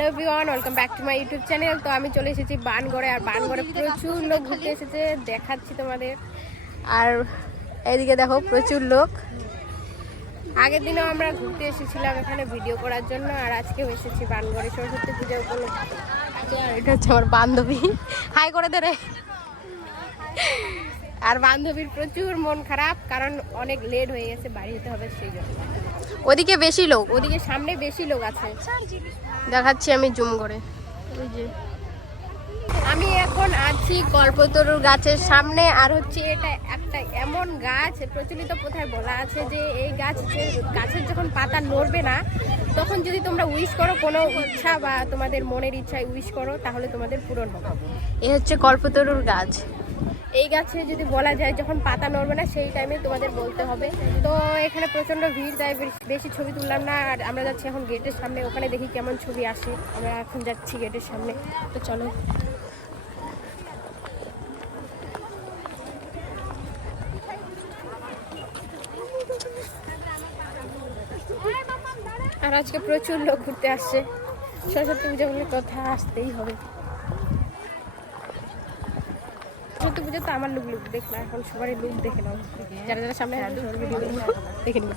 Hello everyone, welcome back to my YouTube channel. তো আমি চলে এসেছি বানগড়ে, আর বানগড়ে প্রচুর লোক ঘুরতে এসেছে, দেখাচ্ছি তোমাদের। আর এইদিকে দেখো প্রচুর লোক। আগের দিনও আমরা ঘুরতে এসেছিলাম এখানে ভিডিও করার জন্য, আর আজকেও এসেছি বানগড়ে সরস্বতী পূজা উপলক্ষে। আর এটা হচ্ছে আমার বান্ধবী, হাই করে দে রে। আর বান্ধবীর প্রচুর মন খারাপ, কারণ অনেক লেট হয়ে গেছে, বাড়ি যেতে হবে সেই জন্য। ওদিকে বেশি লোক, ওদিকে সামনে বেশি লোক আছে, দেখাচ্ছি আমি জুম করে। ওই যে আমি এখন আছি কল্পতরুর গাছের সামনে, আর হচ্ছে এটা একটা এমন গাছ, প্রচলিত প্রথায় বলা আছে যে এই গাছের যখন পাতা নড়বে না, তখন যদি তোমরা উইশ করো কোনো ইচ্ছা বা তোমাদের মনের ইচ্ছায় উইশ করো, তাহলে তোমাদের পূরণ হবে। এই হচ্ছে কল্পতরুর গাছ। এই গাছে যদি বলা যায় যখন পাতা নড়বে না, সেই টাইমে তোমাদের বলতে হবে। তো এখানে প্রচণ্ড ভিড়, তাই বেশি ছবি তুললাম না। আর আমরা যাচ্ছি এখন গেটের সামনে, ওখানে দেখি কেমন ছবি আসে। আমরা এখন যাচ্ছি গেটের সামনে, তো চলো। আর আজকে প্রচুর লোক ঘুরতে আসছে, সরস্বতী পূজা বলে কথা, আসতেই হবে। সরস্বতী পুজো তো আমার লুক দেখলাম, এখন সবারই লুক দেখে নাও, যারা যারা সামনে দেখে নিও,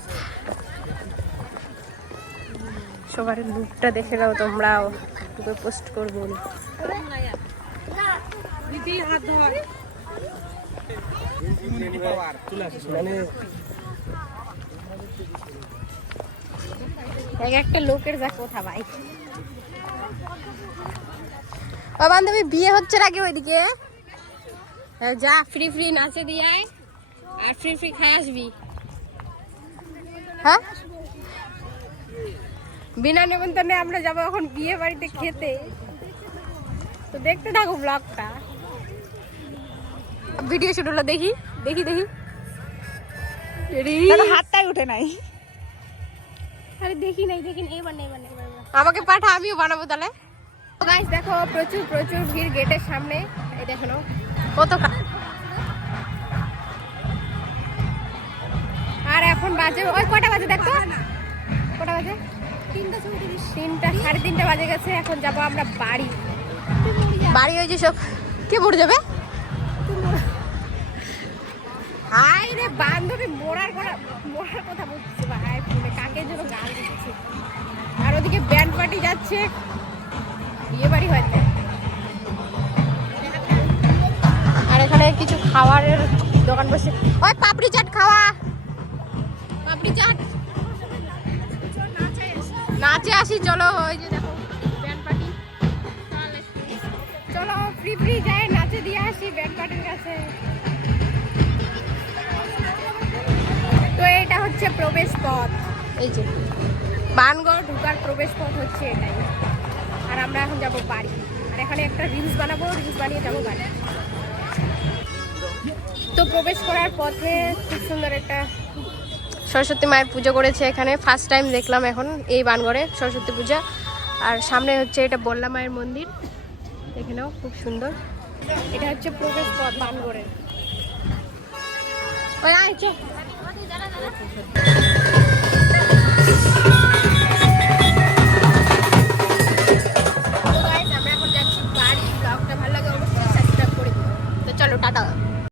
সবার লুকটা দেখে নাও তোমরাও, তোকে পোস্ট করবো। একটা লোকের যা কথা ভাই। বান্ধবী বিয়ে হচ্ছে নাকি ওইদিকে? যা ফ্রি ফ্রি নাচে দিয়ে আয়, আর ফ্রি ফ্রি খাই আসবি। হ্যাঁ, বিনা নিমন্ত্রণে আমরা যাবো এখন বিয়ে বাড়িতে খেতে, তো দেখতে থাকো ব্লগটা। ভিডিও শুট হলো, দেখি দেখি দেখি। হাতটাই উঠে নাই। আরে দেখি নাই, এবার আমাকে পাঠা, আমিও বানাবো তাহলে। গাইস দেখো প্রচুর প্রচুর ভিড় গেটের সামনে, এই দেখো না কত। আর এখন বাজে ওই কটা বাজে দেখো, কটা বাজে? 3টা 3:30 বাজে গেছে। এখন যাবো আমরা বাড়ি। বাড়ি ওই যে সব কে পড়ে যাবে। হাই রে বান্ধবী, মোড়ার কথা বলছে ভাই, ফোনে কাকের জন্য গান দিচ্ছে। আর ওদিকে ব্যান্ড পার্টি যাচ্ছে, বিয়ে বাড়ি হয়তো। আর এখানে কিছু খাবারের দোকান বসে, ওই পাপড়ি চাট খাওয়া, পাপড়ি চাট। নাচে আসি চলো, ওই যে দেখো ব্যান্ড পার্টি। চলো ফ্রি ফ্রি যাই, নাচে দিয়ে আসি ব্যান্ড পার্টির কাছে। তো এটা হচ্ছে প্রবেশ পথ, এই যে বানগড় ঢুকার প্রবেশ পথ হচ্ছে এটাই। আর আমরা এখন যাব বাড়ি, আর এখানে একটা রিলস বানাবো, রিলস বানিয়ে যাবো বাড়ি। তো প্রবেশ করার পথে খুব সুন্দর একটা সরস্বতী মায়ের পুজো করেছে এখানে, ফার্স্ট টাইম দেখলাম এখন এই বানগড়ে সরস্বতী পূজা। আর সামনে হচ্ছে এটা বল্লা মায়ের মন্দির, দেখে নাও খুব সুন্দর। এটা হচ্ছে প্রবেশ পথ বানগড়ের। ওই